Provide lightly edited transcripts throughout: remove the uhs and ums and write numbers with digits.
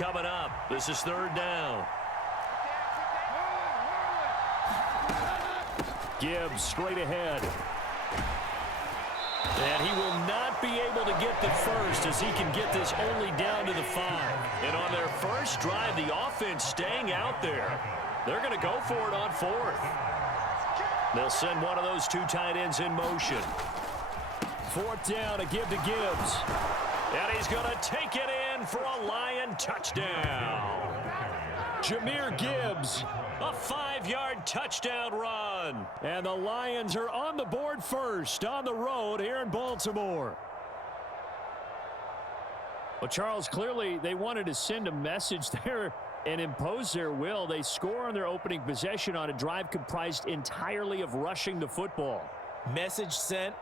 coming up. This is third down. Gibbs straight ahead. And he will not be able to get the first as he can get this only down to the 5. And on their first drive, the offense staying out there. They're going to go for it on 4th. They'll send one of those two tight ends in motion. 4th down to give to Gibbs. And he's going to take it in for a Lion touchdown. Jahmyr Gibbs, a 5-yard touchdown run. And the Lions are on the board first on the road here in Baltimore. Well, Charles, clearly they wanted to send a message there and impose their will. They score on their opening possession on a drive comprised entirely of rushing the football. Message sent.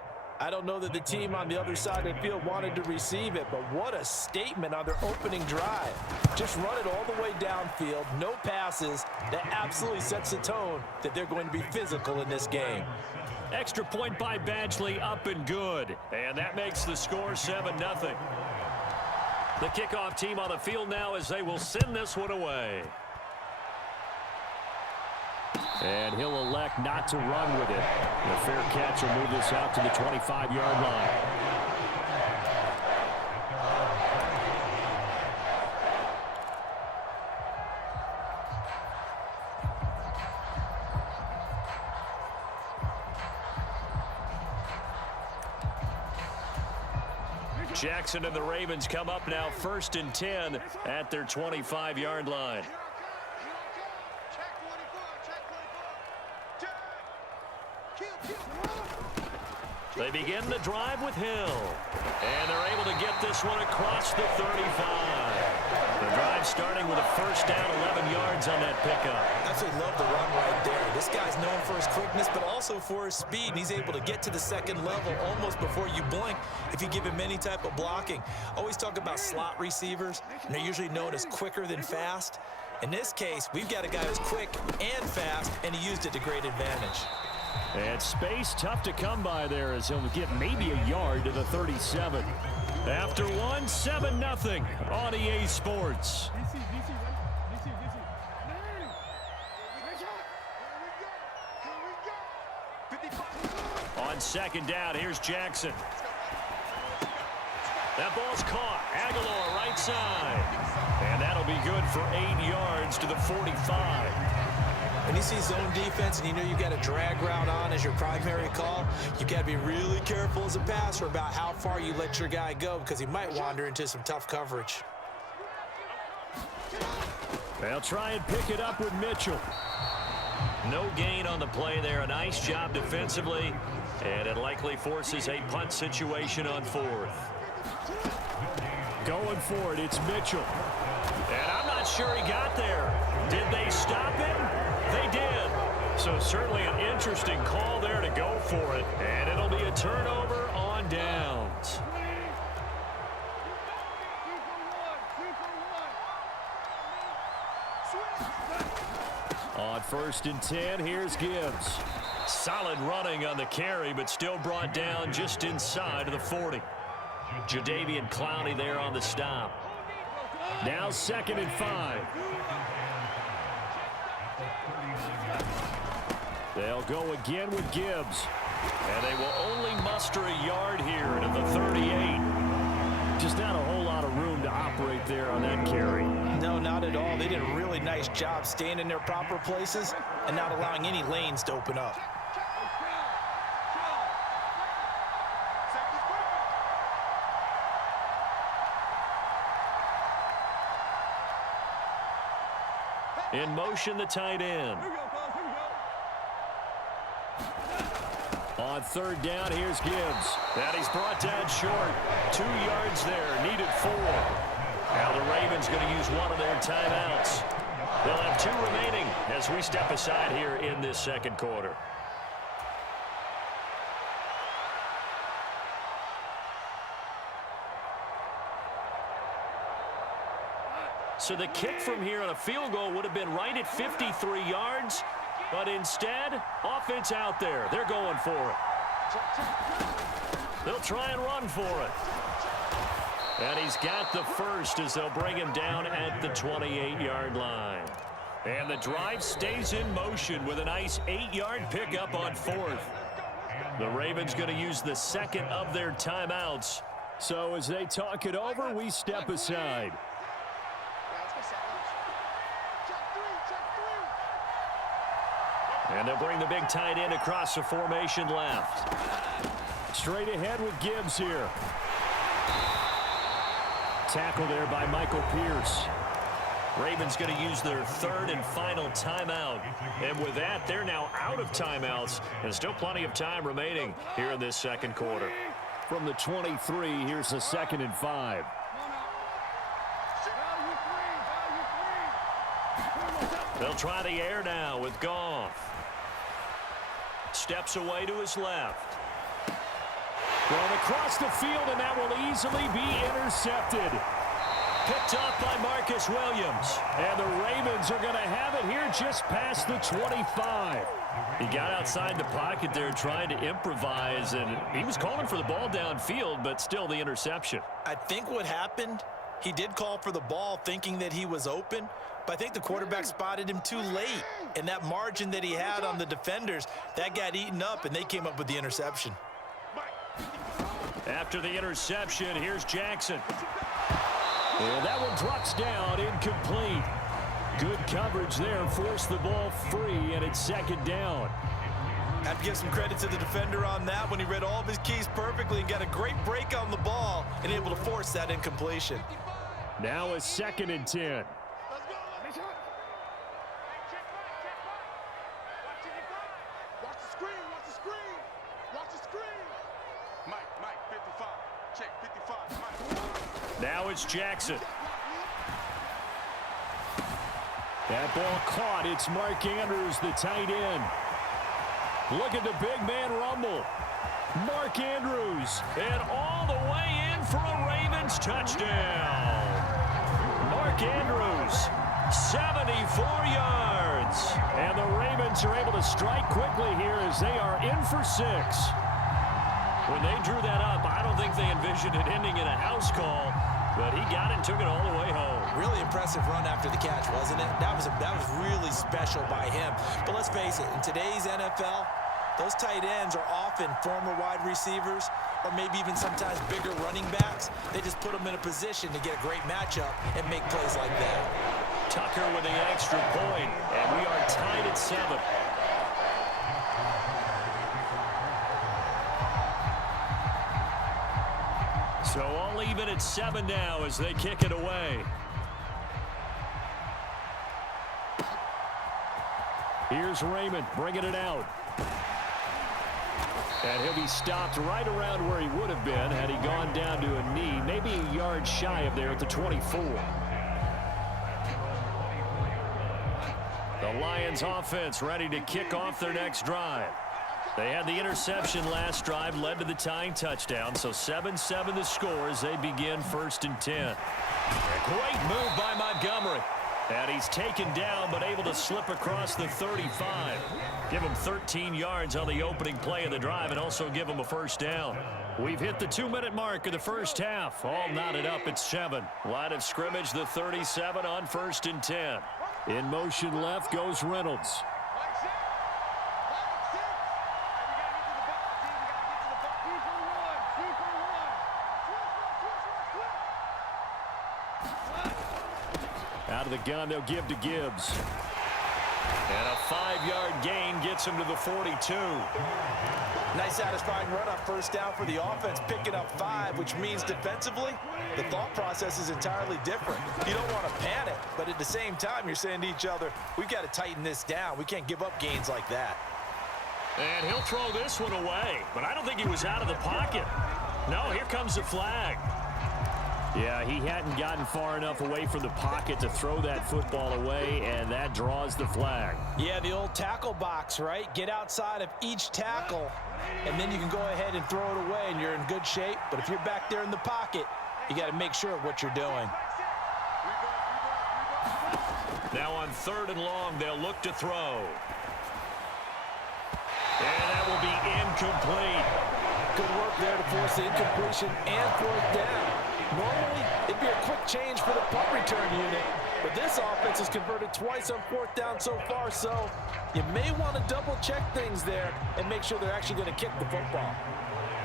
I don't know that the team on the other side of the field wanted to receive it, but what a statement on their opening drive. Just run it all the way downfield, no passes. That absolutely sets the tone that they're going to be physical in this game. Extra point by Badgley, up and good. And that makes the score 7-0. The kickoff team on the field now as they will send this one away. And he'll elect not to run with it. The fair catch will move this out to the 25-yard line. Jackson and the Ravens come up now 1st and 10 at their 25-yard line. They begin the drive with Hill. And they're able to get this one across the 35. The drive starting with a first down, 11 yards on that pickup. Absolutely love the run right there. This guy's known for his quickness, but also for his speed. And he's able to get to the second level almost before you blink if you give him any type of blocking. Always talk about slot receivers, and they're usually known as quicker than fast. In this case, we've got a guy who's quick and fast, and he used it to great advantage. And space tough to come by there as he'll get maybe a yard to the 37. After one, 7-0 on EA Sports. On second down, here's Jackson. That ball's caught. Aguilar right side. And that'll be good for 8 yards to the 45. When you see zone defense and you know you've got a drag route on as your primary call, you've got to be really careful as a passer about how far you let your guy go because he might wander into some tough coverage. They'll try and pick it up with Mitchell. No gain on the play there. A nice job defensively, and it likely forces a punt situation on 4th. Going for it, it's Mitchell. And I'm not sure he got there. Did they stop him? They did. So certainly an interesting call there to go for it. And it'll be a turnover on downs. On 1st and 10, here's Gibbs. Solid running on the carry, but still brought down just inside of the 40. Jadeveon Clowney there on the stop. Now 2nd and 5. They'll go again with Gibbs. And they will only muster a yard here into the 38. Just not a whole lot of room to operate there on that carry. No, not at all. They did a really nice job staying in their proper places and not allowing any lanes to open up. In motion, the tight end. On 3rd down, here's Gibbs. And he's brought down short. 2 yards there, needed 4. Now the Ravens going to use one of their timeouts. They'll have 2 remaining as we step aside here in this second quarter. So the kick from here on a field goal would have been right at 53 yards. But instead, offense out there. They're going for it. They'll try and run for it. And he's got the first as they'll bring him down at the 28-yard line. And the drive stays in motion with a nice 8-yard pickup on fourth. The Ravens going to use the second of their timeouts. So as they talk it over, we step aside. And they'll bring the big tight end across the formation left. Straight ahead with Gibbs here. Tackle there by Michael Pierce. Ravens going to use their third and final timeout. And with that, they're now out of timeouts. And still plenty of time remaining here in this second quarter. From the 23, here's the 2nd and 5. They'll try the air now with Goff. Steps away to his left. Going across the field, and that will easily be intercepted. Picked off by Marcus Williams. And the Ravens are going to have it here just past the 25. He got outside the pocket there trying to improvise, and he was calling for the ball downfield, but still the interception. I think what happened, he did call for the ball thinking that he was open, but I think the quarterback spotted him too late. And that margin that he had on the defenders, that got eaten up, and they came up with the interception. After the interception, here's Jackson. And that one drops down, incomplete. Good coverage there, forced the ball free, and it's 2nd down. Have to give some credit to the defender on that when he read all of his keys perfectly and got a great break on the ball and able to force that incompletion. Now a 2nd and 10. Now it's Jackson. That ball caught. It's Mark Andrews, the tight end. Look at the big man rumble. Mark Andrews. And all the way in for a Ravens touchdown. Mark Andrews, 74 yards. And the Ravens are able to strike quickly here as they are in for 6. When they drew that up, I don't think they envisioned it ending in a house call, but he got it and took it all the way home. Really impressive run after the catch, wasn't it? That was really special by him. But let's face it, in today's NFL, those tight ends are often former wide receivers or maybe even sometimes bigger running backs. They just put them in a position to get a great matchup and make plays like that. Tucker with the extra point, and we are tied at 7. So all even at 7 now as they kick it away. Here's Raymond bringing it out. And he'll be stopped right around where he would have been had he gone down to a knee, maybe a yard shy of there at the 24. The Lions offense ready to kick off their next drive. They had the interception last drive, led to the tying touchdown, so 7-7 the score as they begin 1st and 10. A great move by Montgomery. And he's taken down but able to slip across the 35. Give him 13 yards on the opening play of the drive and also give him a 1st down. We've hit the 2-minute mark of the first half. All knotted up at 7. Line of scrimmage, the 37 on 1st and 10. In motion left goes Reynolds. Out of the gun, they'll give to Gibbs. And a 5-yard gain gets him to the 42. Nice satisfying run on 1st down for the offense, picking up 5, which means defensively, the thought process is entirely different. You don't want to panic, but at the same time, you're saying to each other, we've got to tighten this down. We can't give up gains like that. And he'll throw this one away, but I don't think he was out of the pocket. No, here comes the flag. Yeah, he hadn't gotten far enough away from the pocket to throw that football away, and that draws the flag. Yeah, the old tackle box, right? Get outside of each tackle, and then you can go ahead and throw it away, and you're in good shape. But if you're back there in the pocket, you got to make sure of what you're doing. Now on 3rd and long, they'll look to throw. And that will be incomplete. Good work there to force the incompletion and 4th down. Normally, it'd be a quick change for the punt return unit, but this offense has converted twice on 4th down so far, so you may want to double-check things there and make sure they're actually going to kick the football.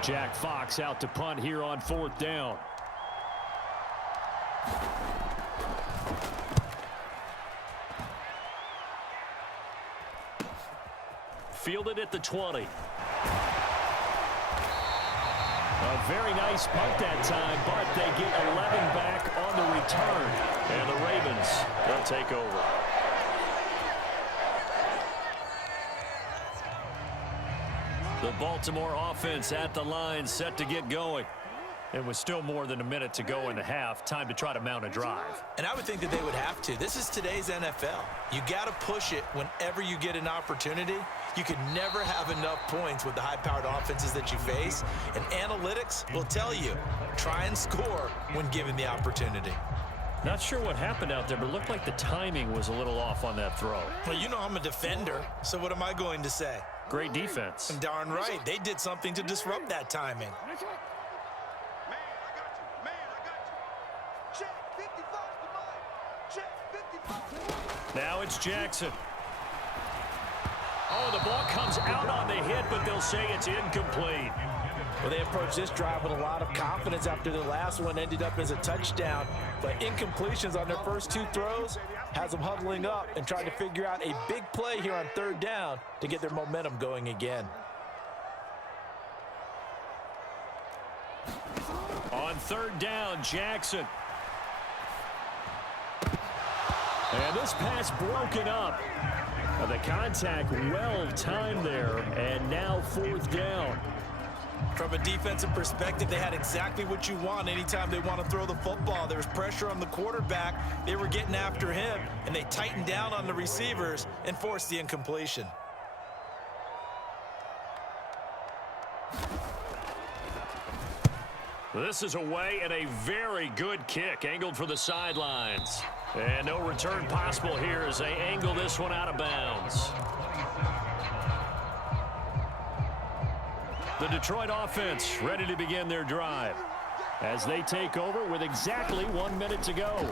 Jack Fox out to punt here on 4th down. Fielded at the 20. A very nice punt that time, but they get 11 back on the return. And the Ravens will take over. The Baltimore offense at the line, set to get going. It was still more than a minute to go in the half. Time to try to mount a drive. And I would think that they would have to. This is today's NFL. You got to push it whenever you get an opportunity. You can never have enough points with the high-powered offenses that you face. And analytics will tell you, try and score when given the opportunity. Not sure what happened out there, but it looked like the timing was a little off on that throw. Well, you know I'm a defender, so what am I going to say? Great defense. Darn right. They did something to disrupt that timing. Now it's Jackson. Oh, the ball comes out on the hit, but they'll say it's incomplete. Well, they approached this drive with a lot of confidence after the last one ended up as a touchdown. But incompletions on their first 2 throws has them huddling up and trying to figure out a big play here on 3rd down to get their momentum going again. On 3rd down, Jackson. And this pass broken up. The contact well timed there, and now 4th down. From a defensive perspective, they had exactly what you want anytime they want to throw the football. There was pressure on the quarterback. They were getting after him, and they tightened down on the receivers and forced the incompletion. This is away and a very good kick, angled for the sidelines. And no return possible here as they angle this one out of bounds. The Detroit offense ready to begin their drive as they take over with exactly 1 minute to go.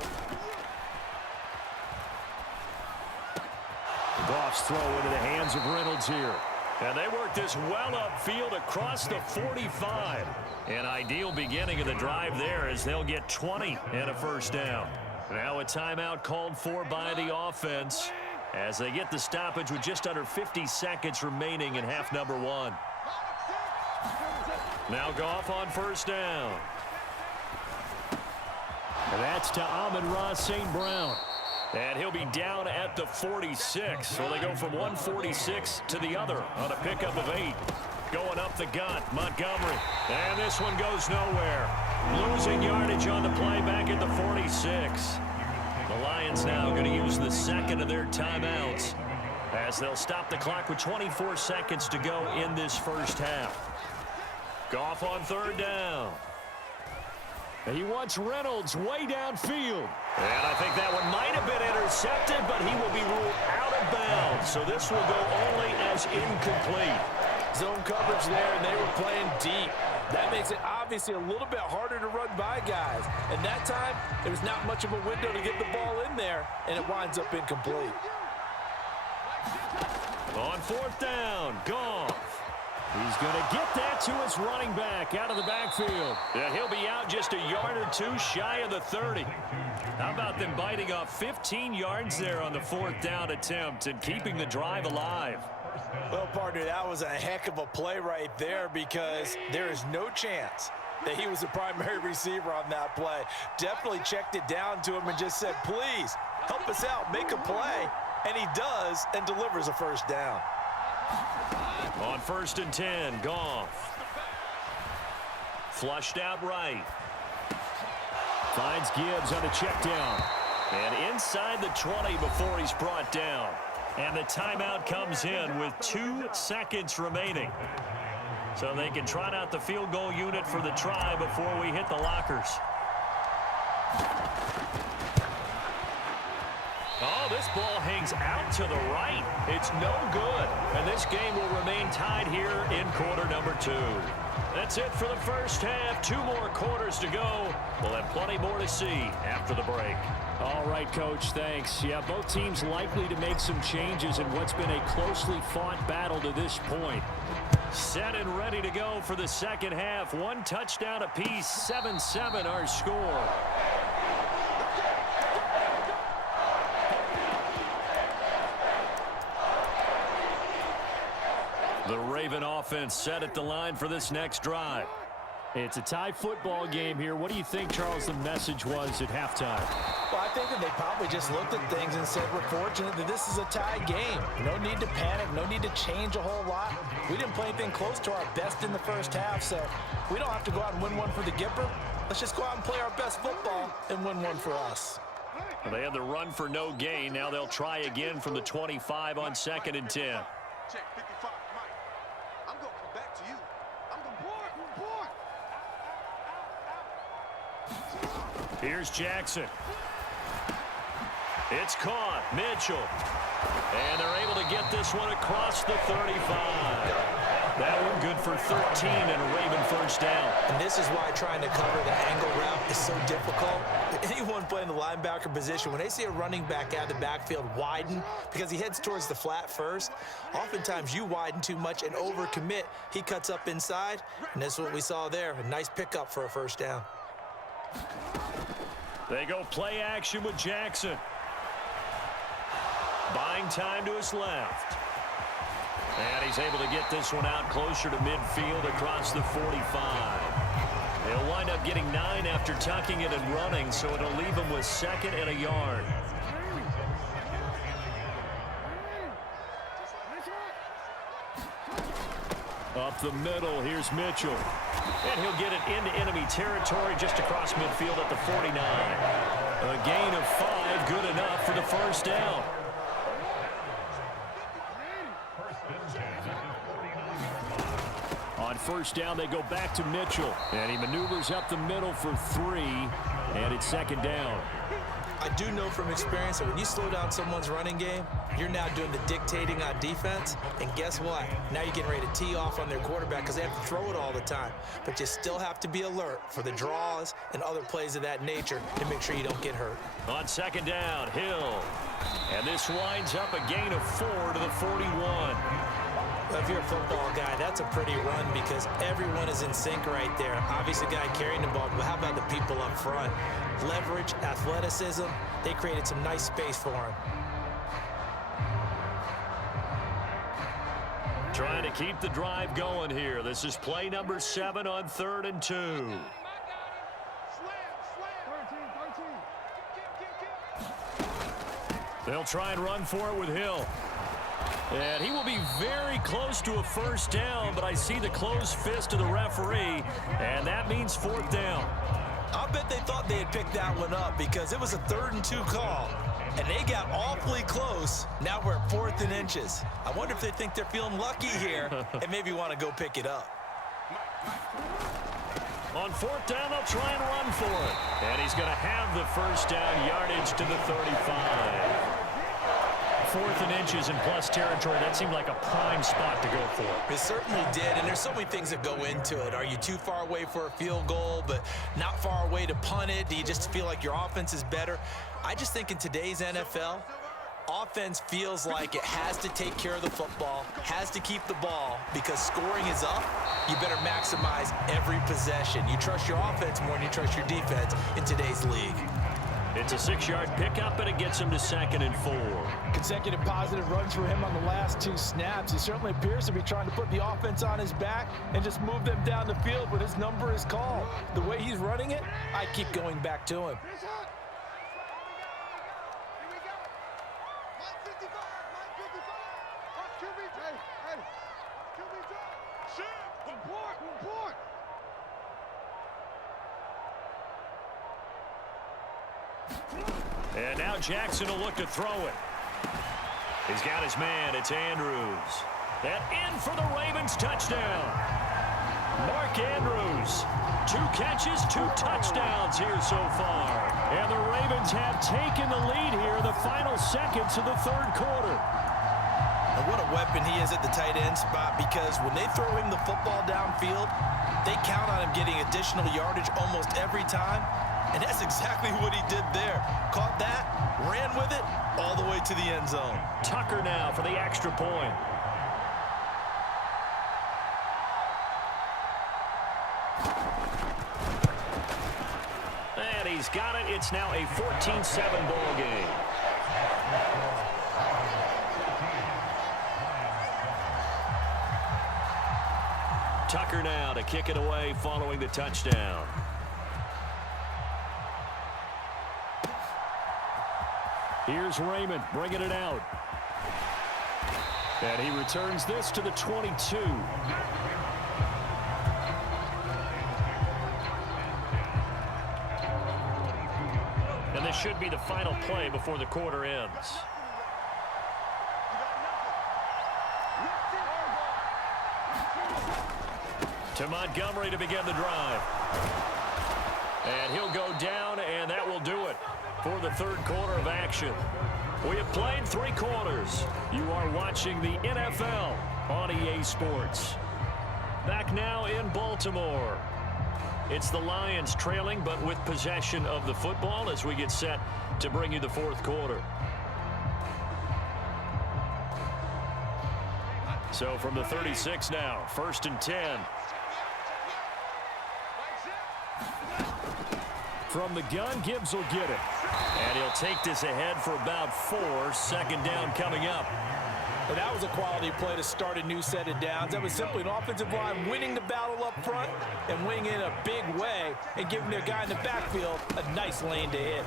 Goff's throw into the hands of Reynolds here. And they work this well upfield across the 45. An ideal beginning of the drive there as they'll get 20 and a 1st down. Now a timeout called for by the offense as they get the stoppage with just under 50 seconds remaining in half number 1. Now Goff on 1st down. And that's to Amon-Ra St. Brown. And he'll be down at the 46. So they go from 146 to the other on a pickup of 8. Going up the gut, Montgomery. And this one goes nowhere. Losing yardage on the play back at the 46. The Lions now going to use the second of their timeouts as they'll stop the clock with 24 seconds to go in this 1st half. Goff on 3rd down. And he wants Reynolds way downfield. And I think that one might have been intercepted, but he will be ruled out of bounds. So this will go only as incomplete. Zone coverage there, and they were playing deep. That makes it obviously a little bit harder to run by guys. And that time, there was not much of a window to get the ball in there, and it winds up incomplete. On 4th down, Goff. He's going to get that to his running back out of the backfield. And he'll be out just a yard or 2 shy of the 30. How about them biting off 15 yards there on the 4th down attempt and keeping the drive alive? Well, partner, that was a heck of a play right there because there is no chance that he was the primary receiver on that play. Definitely checked it down to him and just said, please, help us out, make a play. And he does and delivers a 1st down. On 1st and 10, Goff. Flushed out right. Finds Gibbs on a check down. And inside the 20 before he's brought down. And the timeout comes in with 2 seconds remaining. So they can trot out the field goal unit for the try before we hit the lockers. Oh, this ball hangs out to the right. It's no good. And this game will remain tied here in quarter number 2. That's it for the first half. 2 more quarters to go. We'll have plenty more to see after the break. All right, Coach, thanks. Yeah, both teams likely to make some changes in what's been a closely fought battle to this point. Set and ready to go for the second half. 1 touchdown apiece, 7-7 our score. The Raven offense set at the line for this next drive. It's a tie football game here. What do you think, Charles, the message was at halftime? Well, I think that they probably just looked at things and said, we're fortunate that this is a tie game. No need to panic, no need to change a whole lot. We didn't play anything close to our best in the first half, so we don't have to go out and win one for the Gipper. Let's just go out and play our best football and win one for us. Well, they had the run for no gain. Now they'll try again from the 25 on 2nd and 10. Check 55, Mike. I'm going to come back to you. I'm going to board. Here's Jackson. It's caught. Mitchell. And they're able to get this one across the 35. That one good for 13 and a Raven first down. And this is why trying to cover the angle route is so difficult. Anyone playing the linebacker position, when they see a running back out of the backfield widen because he heads towards the flat first, oftentimes you widen too much and overcommit. He cuts up inside, and that's what we saw there. A nice pickup for a first down. They go play action with Jackson. Buying time to his left. And he's able to get this one out closer to midfield across the 45. They'll wind up getting 9 after tucking it and running, so it'll leave him with 2nd and a yard. Up the middle, here's Mitchell. And he'll get it into enemy territory just across midfield at the 49. A gain of 5, good enough for the first down. On first down, they go back to Mitchell. And he maneuvers up the middle for 3. And it's 2nd down. I do know from experience that when you slow down someone's running game, you're now doing the dictating on defense. And guess what? Now you're getting ready to tee off on their quarterback because they have to throw it all the time. But you still have to be alert for the draws and other plays of that nature to make sure you don't get hurt. On 2nd down, Hill. And this winds up a gain of 4 to the 41. If you're a football guy, that's a pretty run because everyone is in sync right there. Obviously, the guy carrying the ball, but how about the people up front? Leverage, athleticism, they created some nice space for him. Trying to keep the drive going here. This is play number 7 on 3rd and 2. They'll try and run for it with Hill. And he will be very close to a first down, but I see the closed fist of the referee, and that means 4th down. I'll bet they thought they had picked that one up because it was a 3rd and 2 call, and they got awfully close. Now we're at 4th and inches. I wonder if they think they're feeling lucky here and maybe want to go pick it up. On 4th down, they'll try and run for it. And he's going to have the first down yardage to the 35. 4th and inches in plus territory. That seemed like a prime spot to go for. It certainly did, and there's so many things that go into it. Are you too far away for a field goal, but not far away to punt it? Do you just feel like your offense is better? I just think in today's NFL, offense feels like it has to take care of the football, has to keep the ball, because scoring is up. You better maximize every possession. You trust your offense more than you trust your defense in today's league. It's a 6-yard pickup, and it gets him to 2nd and 4. Consecutive positive runs for him on the last 2 snaps. He certainly appears to be trying to put the offense on his back and just move them down the field, but his number is called. The way he's running it, I keep going back to him. And now Jackson will look to throw it. He's got his man. It's Andrews. And in for the Ravens touchdown. Mark Andrews. 2 catches, 2 touchdowns here so far. And the Ravens have taken the lead here in the final seconds of the third quarter. And what a weapon he is at the tight end spot, because when they throw him the football downfield, they count on him getting additional yardage almost every time. And that's exactly what he did there. Caught that, ran with it, all the way to the end zone. Tucker now for the extra point. And he's got it. It's now a 14-7 ball game. Tucker now to kick it away following the touchdown. Here's Raymond bringing it out. And he returns this to the 22. And this should be the final play before the quarter ends. To Montgomery to begin the drive. And he'll go down, and that will do it for the third quarter of action. We have played 3 quarters. You are watching the NFL on EA Sports. Back now in Baltimore. It's the Lions trailing, but with possession of the football as we get set to bring you the fourth quarter. So from the 36 now, 1st and 10. From the gun, Gibbs will get it. And he'll take this ahead for about 4. 2nd down coming up. But that was a quality play to start a new set of downs. That was simply an offensive line winning the battle up front and winning in a big way and giving their guy in the backfield a nice lane to hit.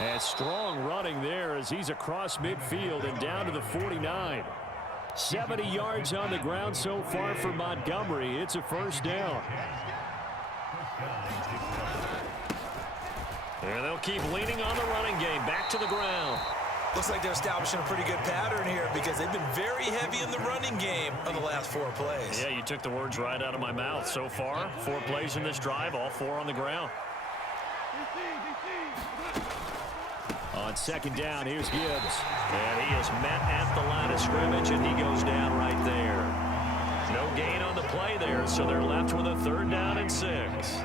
And strong running there as he's across midfield and down to the 49. 70 yards on the ground so far for Montgomery. It's a 1st down. And they'll keep leaning on the running game. Back to the ground. Looks like they're establishing a pretty good pattern here, because they've been very heavy in the running game on the last 4 plays. Yeah, you took the words right out of my mouth. So far, 4 plays in this drive, all 4 on the ground. On 2nd down, here's Gibbs. And he is met at the line of scrimmage, and he goes down right there. No gain on the play there, so they're left with a 3rd down and 6.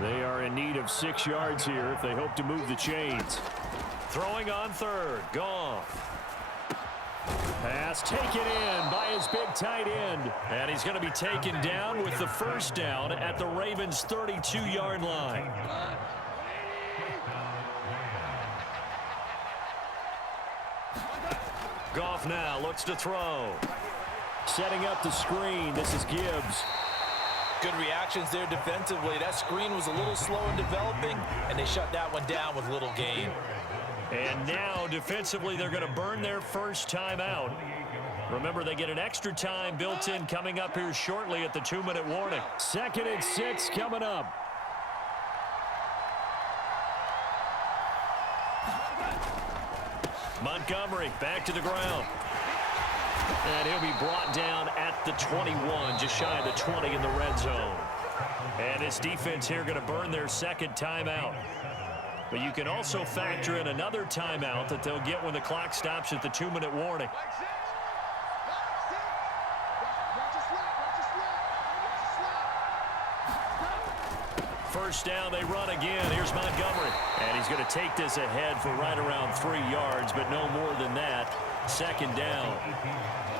They are in need of 6 yards here if they hope to move the chains. Throwing on 3rd, Goff. Pass taken in by his big tight end. And he's going to be taken down with the 1st down at the Ravens' 32-yard line. Goff now looks to throw. Setting up the screen. This is Gibbs. Good reactions there defensively. That screen was a little slow in developing, and they shut that one down with little gain. And now, defensively, they're going to burn their first timeout. Remember, they get an extra time built in coming up here shortly at the 2-minute warning. 2nd and 6 coming up. Montgomery back to the ground. And he'll be brought down at the 21, just shy of the 20 in the red zone. And this defense here going to burn their 2nd timeout. But you can also factor in another timeout that they'll get when the clock stops at the 2-minute warning. First down, they run again. Here's Montgomery. And he's going to take this ahead for right around 3 yards, but no more than that. 2nd down.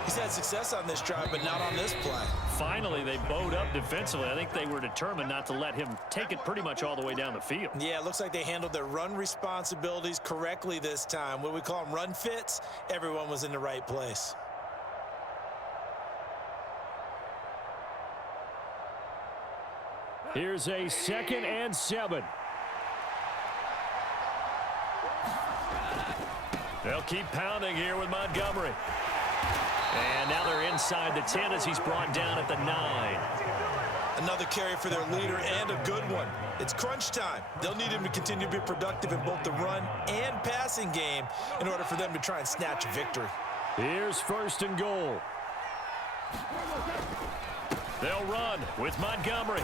He's had success on this drive, but not on this play. Finally, they bowed up defensively. I think they were determined not to let him take it pretty much all the way down the field. Yeah, it looks like they handled their run responsibilities correctly this time. What we call them run fits, everyone was in the right place. Here's a 2nd and 7. They'll keep pounding here with Montgomery. And now they're inside the 10 as he's brought down at the 9. Another carry for their leader, and a good one. It's crunch time. They'll need him to continue to be productive in both the run and passing game in order for them to try and snatch a victory. Here's 1st and goal. They'll run with Montgomery.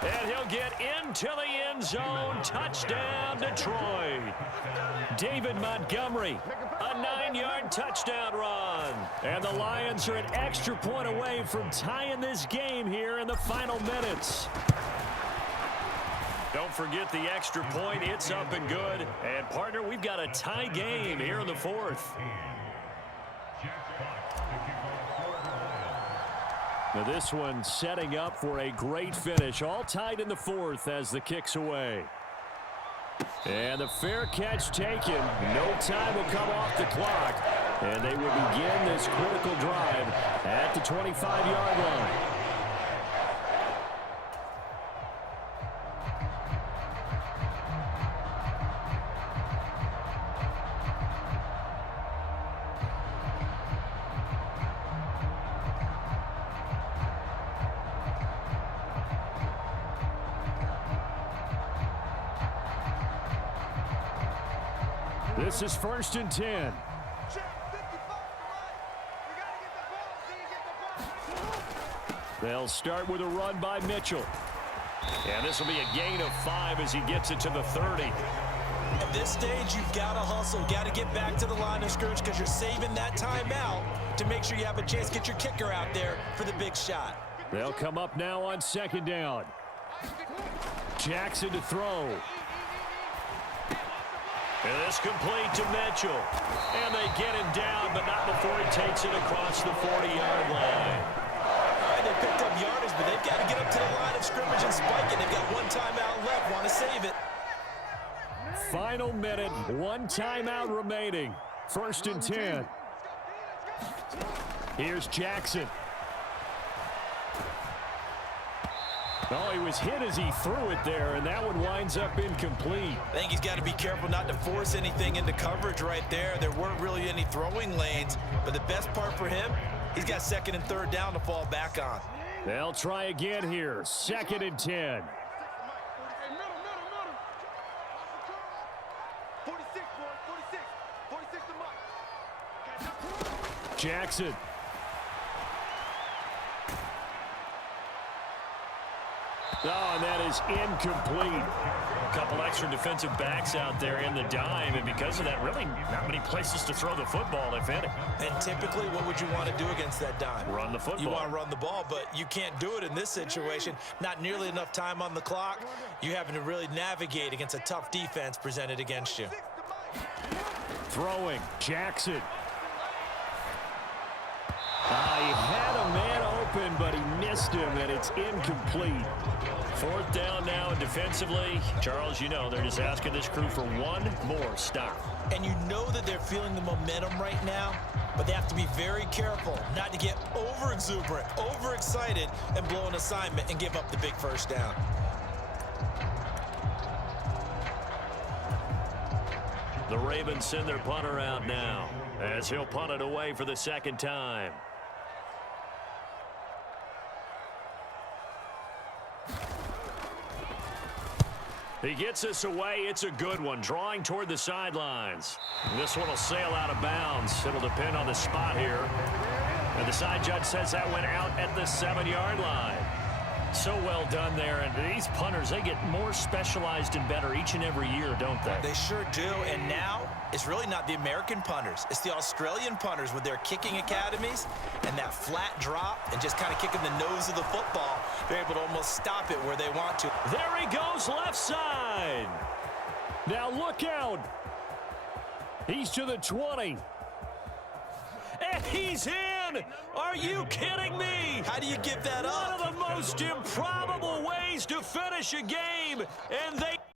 And he'll get into the end zone. Touchdown, Detroit. David Montgomery, a 9-yard touchdown run. And the Lions are an extra point away from tying this game here in the final minutes. Don't forget the extra point. It's up and good. And, partner, we've got a tie game here in the fourth. Now this one setting up for a great finish. All tied in the fourth as the kick's away. And the fair catch taken. No time will come off the clock. And they will begin this critical drive at the 25-yard line. This is 1st and 10. They'll start with a run by Mitchell. And this will be a gain of 5 as he gets it to the 30. At this stage, you've got to hustle. Got to get back to the line of scrimmage because you're saving that timeout to make sure you have a chance to get your kicker out there for the big shot. They'll come up now on 2nd down. Jackson to throw. And this complete to Mitchell. And they get him down, but not before he takes it across the 40-yard line. All right, they picked up yardage, but they've got to get up to the line of scrimmage and spike it. They've got one timeout left. Want to save it. Final minute, one timeout remaining. 1st and 10. Here's Jackson. Oh, he was hit as he threw it there, and that one winds up incomplete. I think he's got to be careful not to force anything into coverage right there. There weren't really any throwing lanes, but the best part for him, he's got 2nd and 3rd down to fall back on. They'll try again here. 2nd and 10. 46, boy, 46 to Mike. Jackson. Oh, and that is incomplete. A couple extra defensive backs out there in the dime, and because of that, really not many places to throw the football, if any. And typically, what would you want to do against that dime? Run the football. You want to run the ball, but you can't do it in this situation. Not nearly enough time on the clock. You're having to really navigate against a tough defense presented against you. Throwing. Jackson. He had a man open, but he missed him, and it's incomplete. 4th down now, and defensively, Charles, you know, they're just asking this crew for one more stop. And you know that they're feeling the momentum right now, but they have to be very careful not to get over-exuberant, overexcited, and blow an assignment and give up the big 1st down. The Ravens send their punter out now, as he'll punt it away for the 2nd time. He gets this away. It's a good one, drawing toward the sidelines. This one will sail out of bounds. It'll depend on the spot here. And the side judge says that went out at the 7-yard line. So well done there. And these punters, they get more specialized and better each and every year, don't they? They sure do. And now it's really not the American punters. It's the Australian punters with their kicking academies and that flat drop and just kind of kicking the nose of the football. They're able to almost stop it where they want to. There he goes, left side. Now look out. He's to the 20. And he's in! Are you kidding me? How do you give that up? One of the most improbable ways to finish a game, and they